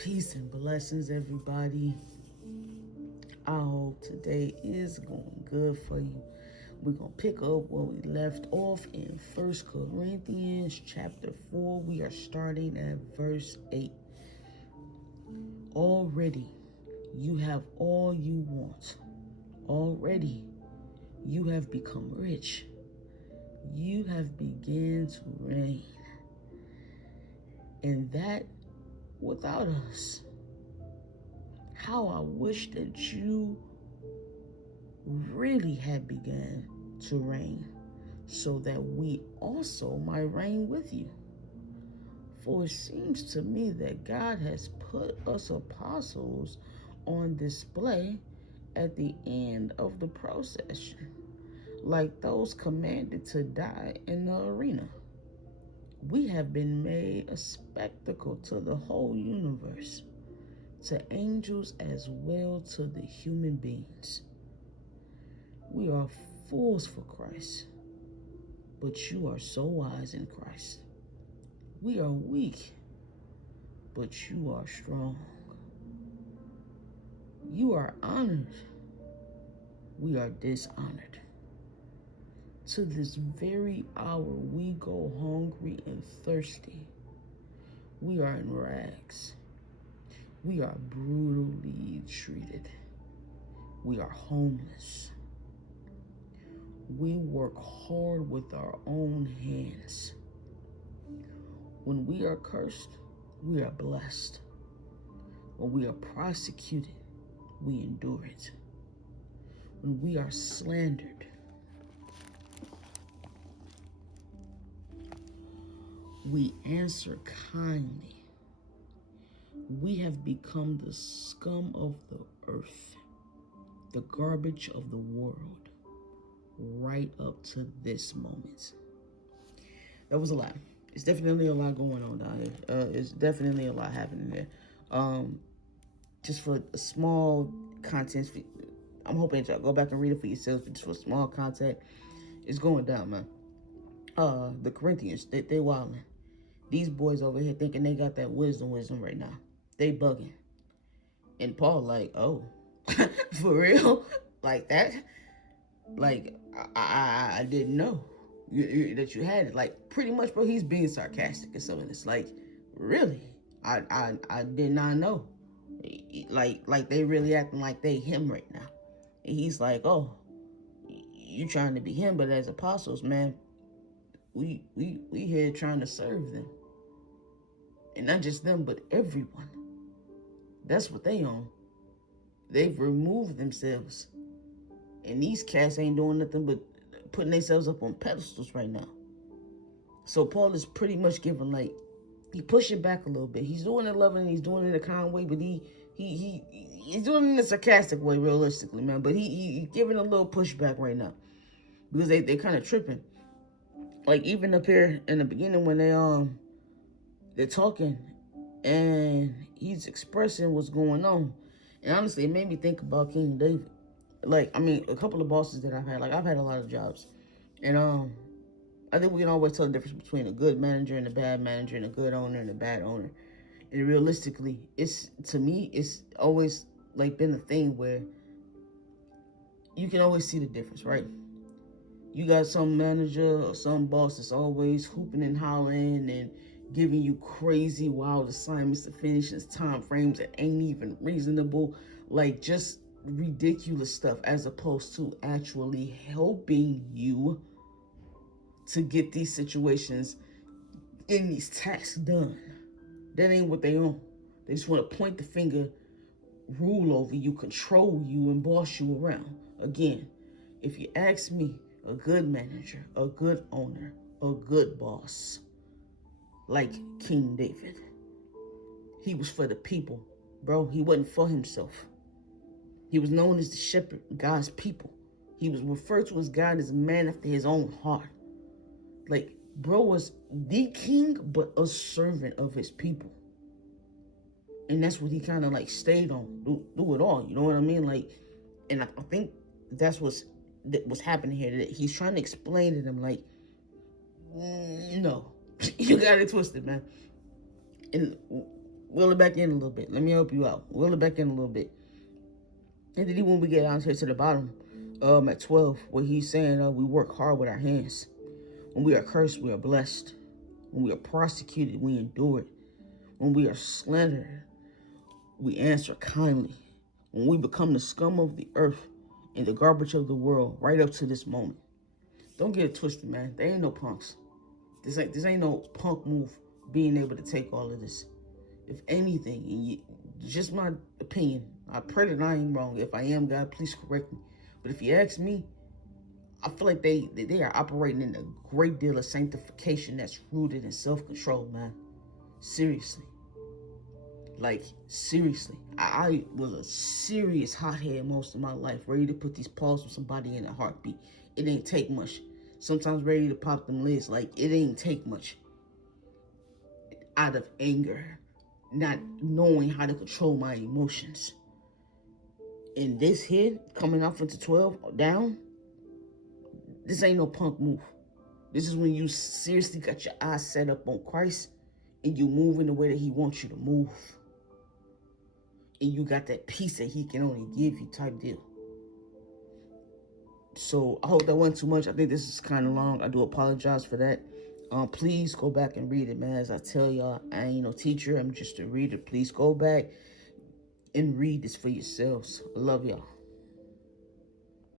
Peace and blessings, everybody. I hope today is going good for you. We're going to pick up where we left off in First Corinthians chapter 4. We are starting at verse 8. Already you have all you want. Already you have become rich. You have begun to reign. And that without us. How I wish that you really had begun to reign, so that we also might reign with you. For it seems to me that God has put us apostles on display at the end of the procession, like those commanded to die in the arena. We have been made a spectacle to the whole universe, to angels as well to the human beings. We are fools for Christ, but you are so wise in Christ. We are weak, but you are strong. You are honored, we are dishonored. To this very hour we go hungry and thirsty. We are in rags. We are brutally treated. We are homeless. We work hard with our own hands. When we are cursed, we are blessed. When we are prosecuted, we endure it. When we are slandered, we answer kindly. We have become the scum of the earth, the garbage of the world, right up to this moment. That was a lot. It's definitely a lot going on down here. It's definitely a lot happening there. Just for a small content, I'm hoping y'all go back and read it for yourselves, but just for small content, it's going down, man. The Corinthians, they wildin'. These boys over here thinking they got that wisdom right now. They bugging. And Paul like, oh, for real? Like that? Like, I didn't know that you had it. Like, pretty much, bro, he's being sarcastic or something. It's like, really? I did not know. Like they really acting like they him right now. And he's like, oh, you trying to be him, but as apostles, man, we here trying to serve them. And not just them, but everyone. That's what they own. They've removed themselves. And these cats ain't doing nothing but putting themselves up on pedestals right now. So Paul is pretty much giving, like, he pushing back a little bit. He's doing it loving, he's doing it in a kind way, but he's doing it in a sarcastic way, realistically, man. But he giving a little pushback right now. Because they kind of tripping. Like, even up here in the beginning when they're talking and he's expressing what's going on. And honestly, it made me think about King David. Like, I mean, a couple of bosses that I've had. Like, I've had a lot of jobs. And I think we can always tell the difference between a good manager and a bad manager, and a good owner and a bad owner. And realistically, to me, it's always like been the thing where you can always see the difference, right? You got some manager or some boss that's always hooping and hollering and giving you crazy wild assignments to finish in time frames that ain't even reasonable, like just ridiculous stuff, as opposed to actually helping you to get these situations and these tasks done. That ain't what they own. They just want to point the finger, rule over you, control you, and boss you around. Again, if you ask me, a good manager, a good owner, a good boss, like King David, he was for the people, bro. He wasn't for himself. He was known as the shepherd, God's people. He was referred to as God as a man after his own heart. Like, bro was the king, but a servant of his people. And that's what he kind of like stayed on, do it all. You know what I mean? Like, and I think that's what's happening here. That he's trying to explain to them, like, no, you got it twisted, man. And Wheel it back in a little bit. Let me help you out. Wheel it back in a little bit. And then when we get down here to the bottom, at 12, where he's saying we work hard with our hands. When we are cursed, we are blessed. When we are prosecuted, we endure it. When we are slandered, we answer kindly. When we become the scum of the earth and the garbage of the world, right up to this moment. Don't get it twisted, man. There ain't no punks. This ain't no punk move being able to take all of this. If anything, and just my opinion, I pray that I ain't wrong. If I am, God, please correct me. But if you ask me, I feel like they are operating in a great deal of sanctification that's rooted in self-control, man. Seriously. Like, seriously. I was a serious hothead most of my life, ready to put these paws on somebody in a heartbeat. It ain't take much. Sometimes ready to pop them lids. Like, it ain't take much. Out of anger, not knowing how to control my emotions. And this here, coming off into 12 down, this ain't no punk move. This is when you seriously got your eyes set up on Christ and you move in the way that he wants you to move. And you got that peace that he can only give you type deal. So I hope that wasn't too much. I think this is kind of long. I do apologize for that. Please go back and read it, man. As I tell y'all, I ain't no teacher. I'm just a reader. Please go back and read this for yourselves. I love y'all.